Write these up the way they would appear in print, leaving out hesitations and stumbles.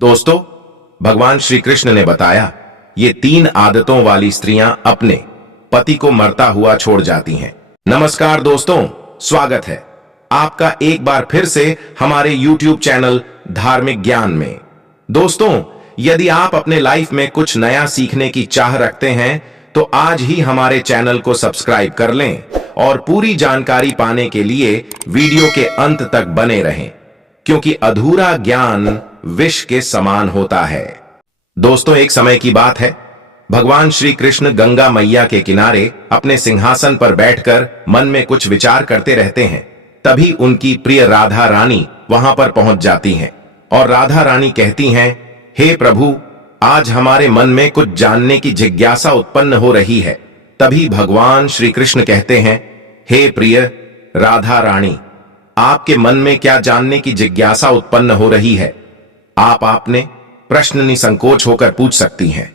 दोस्तों, भगवान श्री कृष्ण ने बताया ये 3 आदतों वाली स्त्रियां अपने पति को मरता हुआ छोड़ जाती हैं। नमस्कार दोस्तों, स्वागत है आपका एक बार फिर से हमारे YouTube चैनल धार्मिक ज्ञान में। दोस्तों, यदि आप अपने लाइफ में कुछ नया सीखने की चाह रखते हैं तो आज ही हमारे चैनल को सब्सक्राइब कर लें और पूरी जानकारी पाने के लिए वीडियो के अंत तक बने रहें, क्योंकि अधूरा ज्ञान विष के समान होता है। दोस्तों, एक समय की बात है, भगवान श्री कृष्ण गंगा मैया के किनारे अपने सिंहासन पर बैठकर मन में कुछ विचार करते रहते हैं। तभी उनकी प्रिय राधा रानी वहां पर पहुंच जाती हैं और राधा रानी कहती हैं, हे प्रभु, आज हमारे मन में कुछ जानने की जिज्ञासा उत्पन्न हो रही है। तभी भगवान श्री कृष्ण कहते हैं, हे प्रिय राधा रानी, आपके मन में क्या जानने की जिज्ञासा उत्पन्न हो रही है? आप आपने प्रश्न निसंकोच होकर पूछ सकती हैं।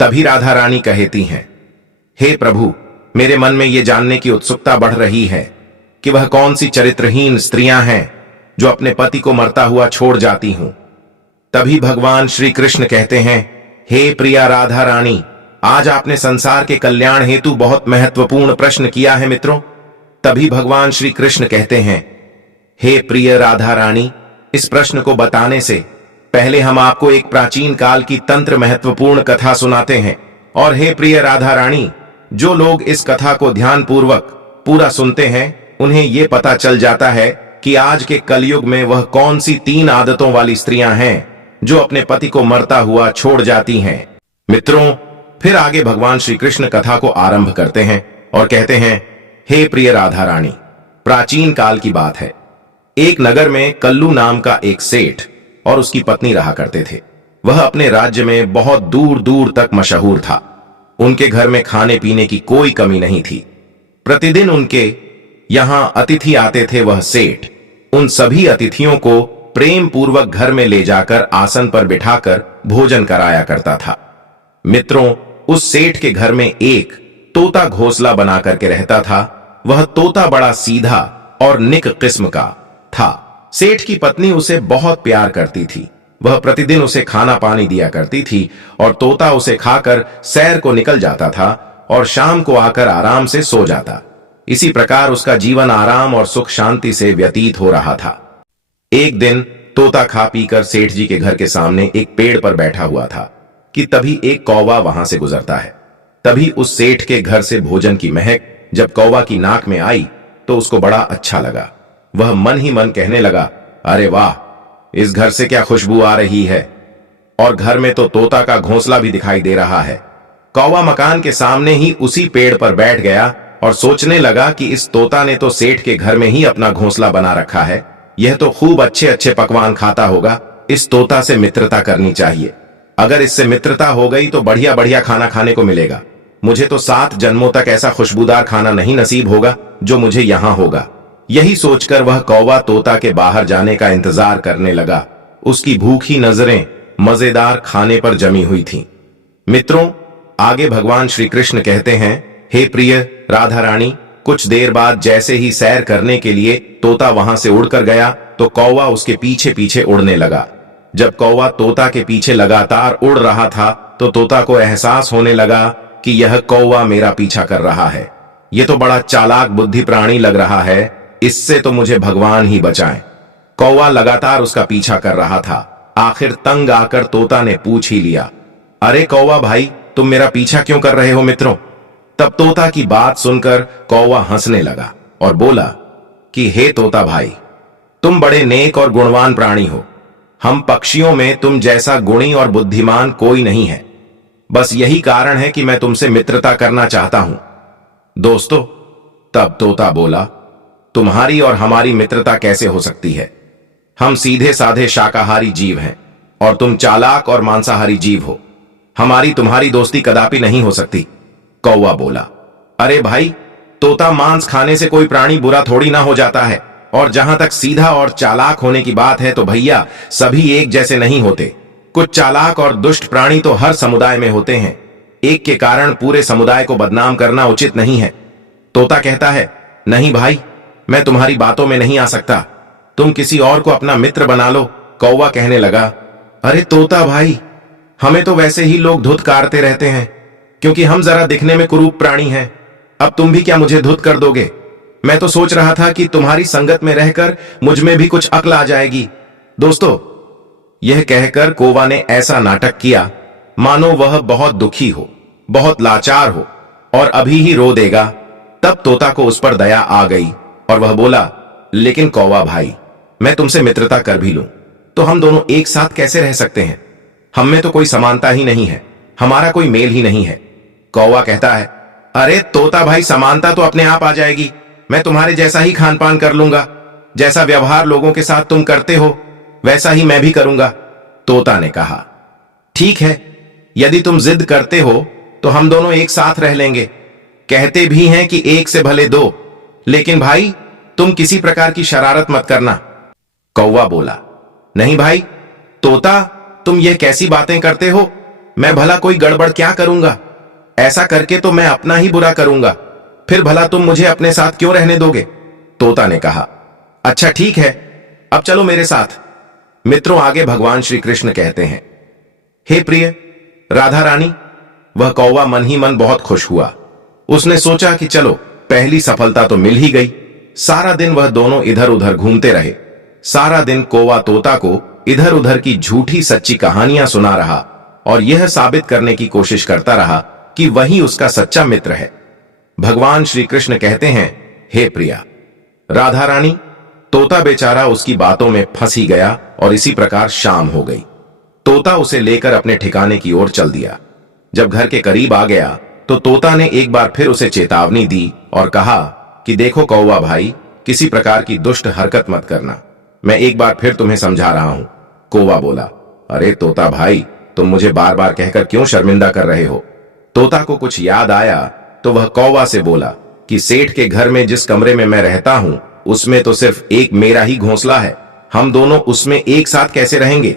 तभी राधा रानी कहती हैं, हे प्रभु, मेरे मन में यह जानने की उत्सुकता बढ़ रही है कि वह कौन सी चरित्रहीन स्त्रियां हैं जो अपने पति को मरता हुआ छोड़ जाती हूं। तभी भगवान श्री कृष्ण कहते हैं, हे प्रिया राधा रानी, आज आपने संसार के कल्याण हेतु बहुत महत्वपूर्ण प्रश्न किया है मित्रों। तभी भगवान श्री कृष्ण कहते हैं, हे प्रिय राधा रानी, इस प्रश्न को बताने से पहले हम आपको एक प्राचीन काल की तंत्र महत्वपूर्ण कथा सुनाते हैं। और हे प्रिय राधा रानी, जो लोग इस कथा को ध्यानपूर्वक पूरा सुनते हैं उन्हें यह पता चल जाता है कि आज के कलयुग में वह कौन सी 3 आदतों वाली स्त्रियां हैं जो अपने पति को मरता हुआ छोड़ जाती हैं। मित्रों, फिर आगे भगवान श्री कृष्ण कथा को आरंभ करते हैं और कहते हैं, हे प्रिय राधा रानी, प्राचीन काल की बात है। एक नगर में कल्लू नाम का एक सेठ और उसकी पत्नी रहा करते थे। वह अपने राज्य में बहुत दूर दूर तक मशहूर था। उनके घर में खाने पीने की कोई कमी नहीं थी। प्रतिदिन उनके यहां अतिथि आते थे। वह सेठ उन सभी अतिथियों को प्रेम पूर्वक घर में ले जाकर आसन पर बिठाकर भोजन कराया करता था। मित्रों, उस सेठ के घर में एक तोता घोंसला बना करके रहता था। वह तोता बड़ा सीधा और निक किस्म का था। सेठ की पत्नी उसे बहुत प्यार करती थी। वह प्रतिदिन उसे खाना पानी दिया करती थी और तोता उसे खाकर सैर को निकल जाता था और शाम को आकर आराम से सो जाता। इसी प्रकार उसका जीवन आराम और सुख शांति से व्यतीत हो रहा था। एक दिन तोता खा पीकर सेठ जी के घर के सामने एक पेड़ पर बैठा हुआ था कि तभी एक कौवा वहां से गुजरता है। तभी उस सेठ के घर से भोजन की महक जब कौवा की नाक में आई तो उसको बड़ा अच्छा लगा। वह मन ही मन कहने लगा, अरे वाह, इस घर से क्या खुशबू आ रही है, और घर में तो तोता का घोंसला भी दिखाई दे रहा है। कौवा मकान के सामने ही उसी पेड़ पर बैठ गया और सोचने लगा कि इस तोता ने तो सेठ के घर में ही अपना घोंसला बना रखा है। यह तो खूब अच्छे अच्छे पकवान खाता होगा। इस तोता से मित्रता करनी चाहिए। अगर इससे मित्रता हो गई तो बढ़िया बढ़िया खाना खाने को मिलेगा। मुझे तो 7 जन्मों तक ऐसा खुशबूदार खाना नहीं नसीब होगा जो मुझे यहां होगा। यही सोचकर वह कौवा तोता के बाहर जाने का इंतजार करने लगा। उसकी भूखी नजरें मजेदार खाने पर जमी हुई थीं। मित्रों, आगे भगवान श्री कृष्ण कहते हैं, हे प्रिय राधा रानी, कुछ देर बाद जैसे ही सैर करने के लिए तोता वहां से उड़कर गया तो कौवा उसके पीछे पीछे उड़ने लगा। जब कौवा तोता के पीछे लगातार उड़ रहा था तो तोता को एहसास होने लगा कि यह कौवा मेरा पीछा कर रहा है। यह तो बड़ा चालाक बुद्धि प्राणी लग रहा है, इससे तो मुझे भगवान ही बचाएं। कौवा लगातार उसका पीछा कर रहा था। आखिर तंग आकर तोता ने पूछ ही लिया, अरे कौवा भाई, तुम मेरा पीछा क्यों कर रहे हो मित्रों? तब तोता की बात सुनकर कौवा हंसने लगा और बोला कि हे तोता भाई, तुम बड़े नेक और गुणवान प्राणी हो। हम पक्षियों में तुम जैसा गुणी और बुद्धिमान कोई नहीं है। बस यही कारण है कि मैं तुमसे मित्रता करना चाहता हूं। दोस्तों, तब तोता बोला, तुम्हारी और हमारी मित्रता कैसे हो सकती है? हम सीधे साधे शाकाहारी जीव हैं और तुम चालाक और मांसाहारी जीव हो। हमारी तुम्हारी दोस्ती कदापि नहीं हो सकती। कौवा बोला, अरे भाई, तोता मांस खाने से कोई प्राणी बुरा थोड़ी ना हो जाता है। और जहां तक सीधा और चालाक होने की बात है तो भैया, सभी एक जैसे नहीं होते। कुछ चालाक और दुष्ट प्राणी तो हर समुदाय में होते हैं। एक के कारण पूरे समुदाय को बदनाम करना उचित नहीं है। तोता कहता है, नहीं भाई, मैं तुम्हारी बातों में नहीं आ सकता। तुम किसी और को अपना मित्र बना लो। कौवा कहने लगा, अरे तोता भाई, हमें तो वैसे ही लोग धुतकारते रहते हैं, क्योंकि हम जरा दिखने में कुरूप प्राणी हैं। अब तुम भी क्या मुझे धुत कर दोगे? मैं तो सोच रहा था कि तुम्हारी संगत में रहकर मुझ में भी कुछ अक्ल आ जाएगी। दोस्तों, यह कहकर कौवा ने ऐसा नाटक किया मानो वह बहुत दुखी हो, बहुत लाचार हो और अभी ही रो देगा। तब तोता को उस पर दया आ गई और वह बोला, लेकिन कौवा भाई, मैं तुमसे मित्रता कर भी लूं तो हम दोनों एक साथ कैसे रह सकते हैं? हम में तो कोई समानता ही नहीं है, हमारा कोई मेल ही नहीं है। कौवा कहता है, अरे तोता भाई, समानता तो अपने आप आ जाएगी। मैं तुम्हारे जैसा ही खान पान कर लूंगा, जैसा व्यवहार लोगों के साथ तुम करते हो वैसा ही मैं भी करूंगा। तोता ने कहा, ठीक है, यदि तुम जिद करते हो तो हम दोनों एक साथ रह लेंगे। कहते भी हैं कि एक से भले दो, लेकिन भाई तुम किसी प्रकार की शरारत मत करना। कौवा बोला, नहीं भाई तोता, तुम यह कैसी बातें करते हो? मैं भला कोई गड़बड़ क्या करूंगा? ऐसा करके तो मैं अपना ही बुरा करूंगा, फिर भला तुम मुझे अपने साथ क्यों रहने दोगे? तोता ने कहा, अच्छा ठीक है, अब चलो मेरे साथ। मित्रों, आगे भगवान श्री कृष्ण कहते हैं, हे प्रिय राधा रानी। वह कौवा मन ही मन बहुत खुश हुआ। उसने सोचा कि चलो, पहली सफलता तो मिल ही गई। सारा दिन वह दोनों इधर उधर घूमते रहे। सारा दिन कौवा तोता को इधर उधर की झूठी सच्ची कहानियां सुना रहा और यह साबित करने की कोशिश करता रहा कि वही उसका सच्चा मित्र है। भगवान श्री कृष्ण कहते हैं, हे प्रिया राधा रानी, तोता बेचारा उसकी बातों में फंस ही गया और इसी प्रकार शाम हो गई। तोता उसे लेकर अपने ठिकाने की ओर चल दिया। जब घर के करीब आ गया तो तोता ने एक बार फिर उसे चेतावनी दी और कहा कि देखो कौवा भाई, किसी प्रकार की दुष्ट हरकत मत करना। मैं एक बार फिर तुम्हें समझा रहा हूं। कौवा बोला, अरे तोता भाई, तुम मुझे बार बार कहकर क्यों शर्मिंदा कर रहे हो? तोता को कुछ याद आया तो वह कौवा से बोला कि सेठ के घर में जिस कमरे में मैं रहता हूं उसमें तो सिर्फ एक मेरा ही घोंसला है, हम दोनों उसमें एक साथ कैसे रहेंगे?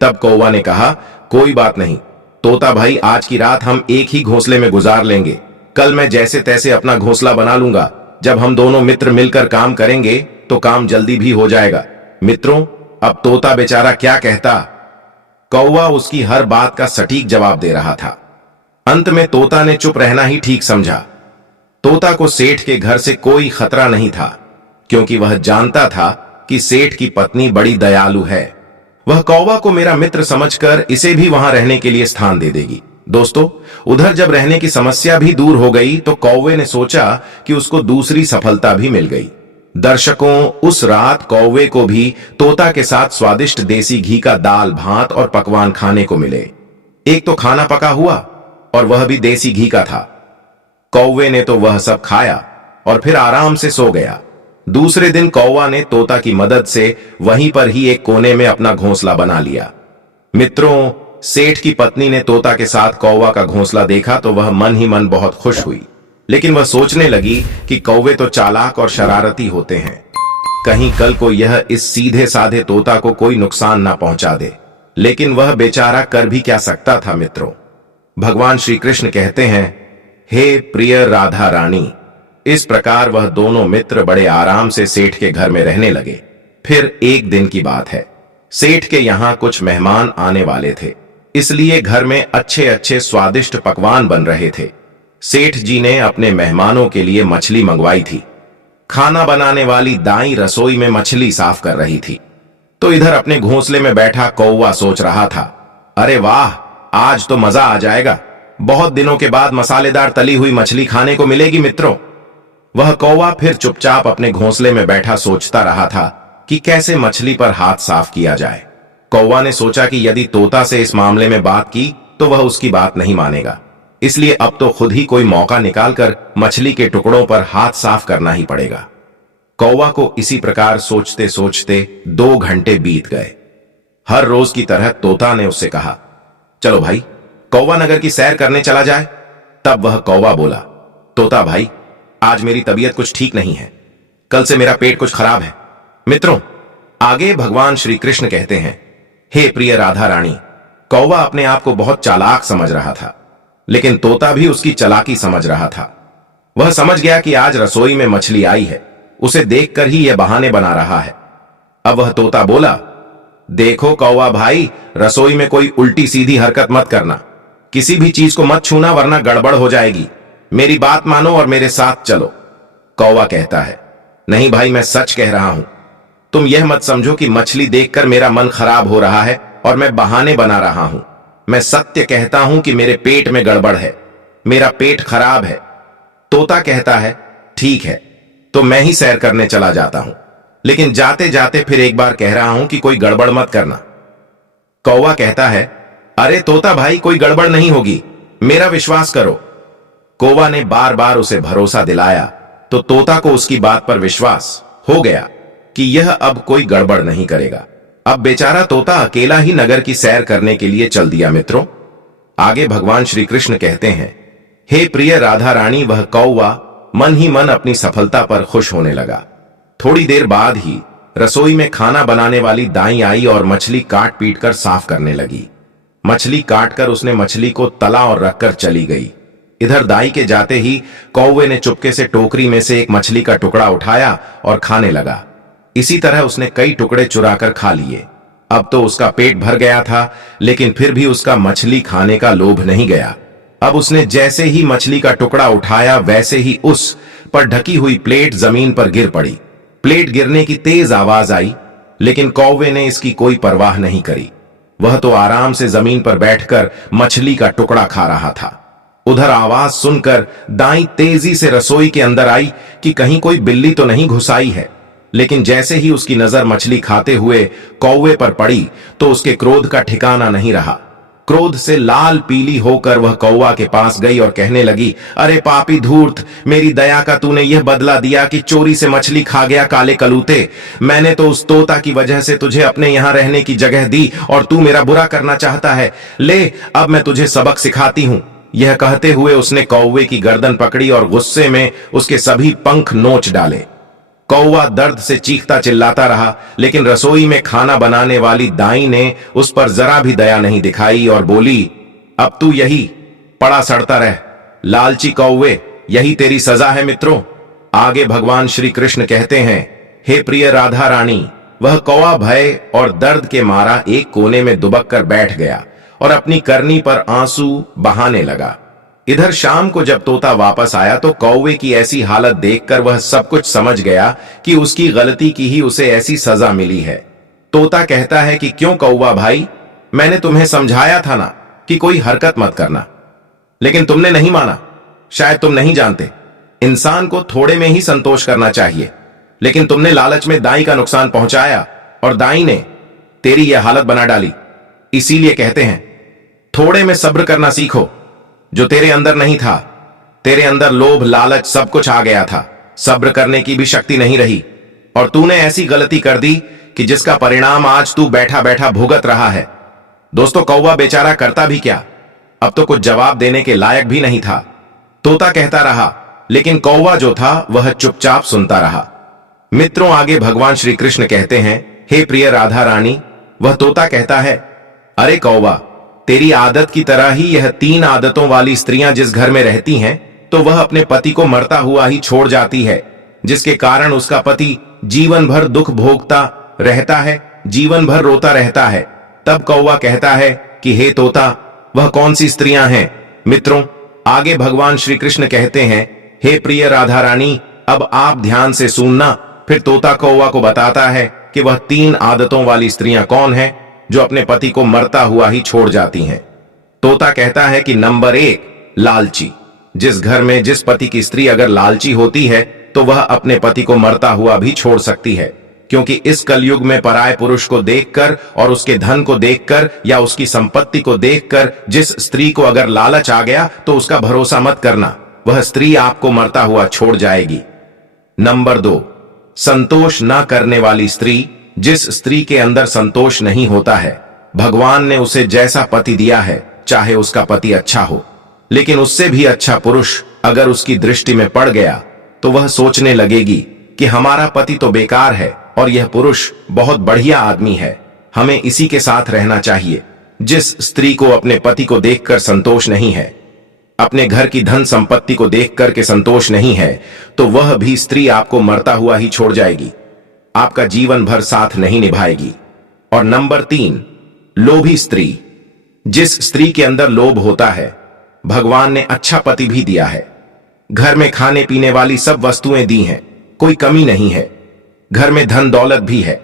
तब कौवा ने कहा, कोई बात नहीं तोता भाई, आज की रात हम एक ही घोंसले में गुजार लेंगे। कल मैं जैसे तैसे अपना घोंसला बना लूंगा। जब हम दोनों मित्र मिलकर काम करेंगे तो काम जल्दी भी हो जाएगा। मित्रों, अब तोता बेचारा क्या कहता? कौवा उसकी हर बात का सटीक जवाब दे रहा था। अंत में तोता ने चुप रहना ही ठीक समझा। तोता को सेठ के घर से कोई खतरा नहीं था, क्योंकि वह जानता था कि सेठ की पत्नी बड़ी दयालु है। वह कौवा को मेरा मित्र समझकर इसे भी वहां रहने के लिए स्थान दे देगी। दोस्तों, उधर जब रहने की समस्या भी दूर हो गई तो कौवे ने सोचा कि उसको दूसरी सफलता भी मिल गई। दर्शकों, उस रात कौवे को भी तोता के साथ स्वादिष्ट देसी घी का दाल भात और पकवान खाने को मिले। एक तो खाना पका हुआ और वह भी देसी घी का था। कौवे ने तो वह सब खाया और फिर आराम से सो गया। दूसरे दिन कौवा ने तोता की मदद से वहीं पर ही एक कोने में अपना घोंसला बना लिया। मित्रों, सेठ की पत्नी ने तोता के साथ कौवा का घोंसला देखा तो वह मन ही मन बहुत खुश हुई, लेकिन वह सोचने लगी कि कौवे तो चालाक और शरारती होते हैं, कहीं कल को यह इस सीधे साधे तोता को कोई नुकसान ना पहुंचा दे। लेकिन वह बेचारा कर भी क्या सकता था? मित्रों, भगवान श्री कृष्ण कहते हैं, हे प्रिय राधा रानी। इस प्रकार वह दोनों मित्र बड़े आराम से सेठ के घर में रहने लगे। फिर एक दिन की बात है, सेठ के यहां कुछ मेहमान आने वाले थे, इसलिए घर में अच्छे अच्छे स्वादिष्ट पकवान बन रहे थे। सेठ जी ने अपने मेहमानों के लिए मछली मंगवाई थी। खाना बनाने वाली दाई रसोई में मछली साफ कर रही थी, तो इधर अपने घोंसले में बैठा कौवा सोच रहा था, अरे वाह, आज तो मजा आ जाएगा। बहुत दिनों के बाद मसालेदार तली हुई मछली खाने को मिलेगी। मित्रों, वह कौवा फिर चुपचाप अपने घोंसले में बैठा सोचता रहा था कि कैसे मछली पर हाथ साफ किया जाए। कौवा ने सोचा कि यदि तोता से इस मामले में बात की तो वह उसकी बात नहीं मानेगा, इसलिए अब तो खुद ही कोई मौका निकालकर मछली के टुकड़ों पर हाथ साफ करना ही पड़ेगा। कौवा को इसी प्रकार सोचते सोचते 2 घंटे बीत गए। हर रोज की तरह तोता ने उससे कहा, चलो भाई, कौवा नगर की सैर करने चला जाए। तब वह कौवा बोला, तोता भाई, आज मेरी तबीयत कुछ ठीक नहीं है, कल से मेरा पेट कुछ खराब है। मित्रों, आगे भगवान श्री कृष्ण कहते हैं, हे प्रिय राधा रानी। कौवा अपने आप को बहुत चालाक समझ रहा था, लेकिन तोता भी उसकी चालाकी समझ रहा था। वह समझ गया कि आज रसोई में मछली आई है, उसे देखकर ही यह बहाने बना रहा है। अब वह तोता बोला, देखो कौवा भाई, रसोई में कोई उल्टी सीधी हरकत मत करना। किसी भी चीज को मत छूना वरना गड़बड़ हो जाएगी। मेरी बात मानो और मेरे साथ चलो। कौवा कहता है, नहीं भाई, मैं सच कह रहा हूं। तुम यह मत समझो कि मछली देखकर मेरा मन खराब हो रहा है और मैं बहाने बना रहा हूं। मैं सत्य कहता हूं कि मेरे पेट में गड़बड़ है, मेरा पेट खराब है। तोता कहता है, ठीक है, तो मैं ही सैर करने चला जाता हूं, लेकिन जाते जाते फिर एक बार कह रहा हूं कि कोई गड़बड़ मत करना। कौवा कहता है, अरे तोता भाई, कोई गड़बड़ नहीं होगी, मेरा विश्वास करो। कौवा ने बार बार उसे भरोसा दिलाया तो तोता को उसकी बात पर विश्वास हो गया कि यह अब कोई गड़बड़ नहीं करेगा। अब बेचारा तोता अकेला ही नगर की सैर करने के लिए चल दिया। मित्रों, आगे भगवान श्री कृष्ण कहते हैं, हे प्रिय राधा रानी, वह कौवा मन ही मन अपनी सफलता पर खुश होने लगा। थोड़ी देर बाद ही रसोई में खाना बनाने वाली दाई आई और मछली काट पीट कर साफ करने लगी। मछली काटकर उसने मछली को तला और रखकर चली गई। इधर दाई के जाते ही कौवे ने चुपके से टोकरी में से एक मछली का टुकड़ा उठाया और खाने लगा। इसी तरह उसने कई टुकड़े चुराकर खा लिए। अब तो उसका पेट भर गया था, लेकिन फिर भी उसका मछली खाने का लोभ नहीं गया। अब उसने जैसे ही मछली का टुकड़ा उठाया वैसे ही उस पर ढकी हुई प्लेट जमीन पर गिर पड़ी। प्लेट गिरने की तेज आवाज आई, लेकिन कौवे ने इसकी कोई परवाह नहीं करी। वह तो आराम से जमीन पर बैठकर मछली का टुकड़ा खा रहा था। उधर आवाज सुनकर दाई तेजी से रसोई के अंदर आई कि कहीं कोई बिल्ली तो नहीं घुस आई है। लेकिन जैसे ही उसकी नजर मछली खाते हुए कौवे पर पड़ी तो उसके क्रोध का ठिकाना नहीं रहा। क्रोध से लाल पीली होकर वह कौवा के पास गई और कहने लगी, अरे पापी धूर्त, मेरी दया का तूने यह बदला दिया कि चोरी से मछली खा गया काले कलूते। मैंने तो उस तोता की वजह से तुझे अपने यहां रहने की जगह दी और तू मेरा बुरा करना चाहता है। ले, अब मैं तुझे सबक सिखाती हूं। यह कहते हुए उसने कौवे की गर्दन पकड़ी और गुस्से में उसके सभी पंख नोच डाले। कौवा दर्द से चीखता चिल्लाता रहा, लेकिन रसोई में खाना बनाने वाली दाई ने उस पर जरा भी दया नहीं दिखाई और बोली, अब तू यही पड़ा सड़ता रह, लालची कौवे, यही तेरी सजा है। मित्रों, आगे भगवान श्री कृष्ण कहते हैं, हे प्रिय राधा रानी, वह कौवा भय और दर्द के मारा एक कोने में दुबक कर बैठ गया और अपनी करनी पर आंसू बहाने लगा। इधर शाम को जब तोता वापस आया तो कौवे की ऐसी हालत देखकर वह सब कुछ समझ गया कि उसकी गलती की ही उसे ऐसी सजा मिली है। तोता कहता है कि क्यों कौवा भाई, मैंने तुम्हें समझाया था ना कि कोई हरकत मत करना, लेकिन तुमने नहीं माना। शायद तुम नहीं जानते, इंसान को थोड़े में ही संतोष करना चाहिए, लेकिन तुमने लालच में दाई का नुकसान पहुंचाया और दाई ने तेरी यह हालत बना डाली। इसीलिए कहते हैं, थोड़े में सब्र करना सीखो। जो तेरे अंदर नहीं था, तेरे अंदर लोभ लालच सब कुछ आ गया था, सब्र करने की भी शक्ति नहीं रही और तूने ऐसी गलती कर दी कि जिसका परिणाम आज तू बैठा बैठा भुगत रहा है। दोस्तों, कौवा बेचारा करता भी क्या, अब तो कुछ जवाब देने के लायक भी नहीं था। तोता कहता रहा, लेकिन कौवा जो था वह चुपचाप सुनता रहा। मित्रों, आगे भगवान श्री कृष्ण कहते हैं, हे प्रिय राधा रानी, वह तोता कहता है, अरे कौवा, तेरी आदत की तरह ही यह 3 आदतों वाली स्त्रियां जिस घर में रहती हैं, तो वह अपने पति को मरता हुआ ही छोड़ जाती है, जिसके कारण उसका पति जीवन भर दुख भोगता रहता है, जीवन भर रोता रहता है। तब कौवा कहता है कि हे तोता, वह कौन सी स्त्रियां हैं? मित्रों, आगे भगवान श्री कृष्ण कहते हैं, हे प्रिय राधा रानी, अब आप ध्यान से सुनना। फिर तोता कौवा को बताता है कि वह 3 आदतों वाली स्त्रियां कौन हैं जो अपने पति को मरता हुआ ही छोड़ जाती हैं। तोता कहता है कि नंबर 1, लालची। जिस घर में जिस पति की स्त्री अगर लालची होती है तो वह अपने पति को मरता हुआ भी छोड़ सकती है, क्योंकि इस कलयुग में पराये पुरुष को देखकर और उसके धन को देखकर या उसकी संपत्ति को देखकर जिस स्त्री को अगर लालच आ गया तो उसका भरोसा मत करना, वह स्त्री आपको मरता हुआ छोड़ जाएगी। नंबर 2, संतोष न करने वाली स्त्री। जिस स्त्री के अंदर संतोष नहीं होता है, भगवान ने उसे जैसा पति दिया है, चाहे उसका पति अच्छा हो, लेकिन उससे भी अच्छा पुरुष अगर उसकी दृष्टि में पड़ गया तो वह सोचने लगेगी कि हमारा पति तो बेकार है और यह पुरुष बहुत बढ़िया आदमी है, हमें इसी के साथ रहना चाहिए। जिस स्त्री को अपने पति को देखकर संतोष नहीं है, अपने घर की धन संपत्ति को देखकर के संतोष नहीं है, तो वह भी स्त्री आपको मरता हुआ ही छोड़ जाएगी, आपका जीवन भर साथ नहीं निभाएगी और नंबर 3, लोभी स्त्री। जिस स्त्री के अंदर लोभ होता है, भगवान ने अच्छा पति भी दिया है। घर में खाने पीने वाली सब वस्तुएं दी हैं, कोई कमी नहीं है। घर में धन दौलत भी है,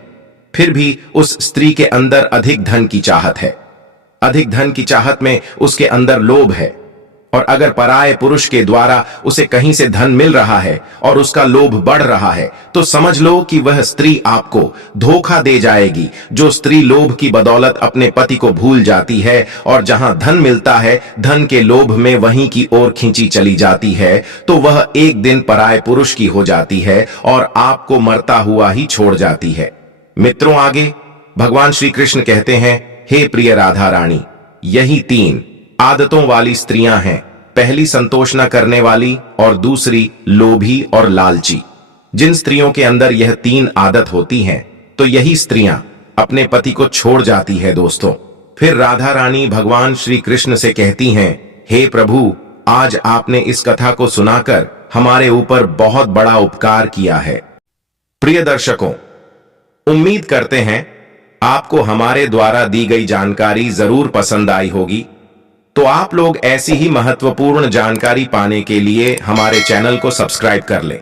फिर भी उस स्त्री के अंदर अधिक धन की चाहत है। अधिक धन की चाहत में उसके अंदर लोभ है। और अगर पराये पुरुष के द्वारा उसे कहीं से धन मिल रहा है और उसका लोभ बढ़ रहा है, तो समझ लो कि वह स्त्री आपको धोखा दे जाएगी। जो स्त्री लोभ की बदौलत अपने पति को भूल जाती है और जहां धन मिलता है, धन के लोभ में वहीं की ओर खींची चली जाती है, तो वह एक दिन पराये पुरुष की हो जाती है और आपको मरता हुआ ही छोड़ जाती है। मित्रों, आगे भगवान श्री कृष्ण कहते हैं, हे प्रिय राधा रानी, यही 3 आदतों वाली स्त्रियां हैं। पहली संतोष न करने वाली और दूसरी लोभी और लालची। जिन स्त्रियों के अंदर यह 3 आदत होती हैं, तो यही स्त्रियां अपने पति को छोड़ जाती है दोस्तों। फिर राधा रानी भगवान श्री कृष्ण से कहती हैं, हे प्रभु, आज आपने इस कथा को सुनाकर हमारे ऊपर बहुत बड़ा उपकार किया है। प्रिय दर्शकों, उम्मीद करते हैं आपको हमारे द्वारा दी गई जानकारी जरूर पसंद आई होगी। तो आप लोग ऐसी ही महत्वपूर्ण जानकारी पाने के लिए हमारे चैनल को सब्सक्राइब कर लें।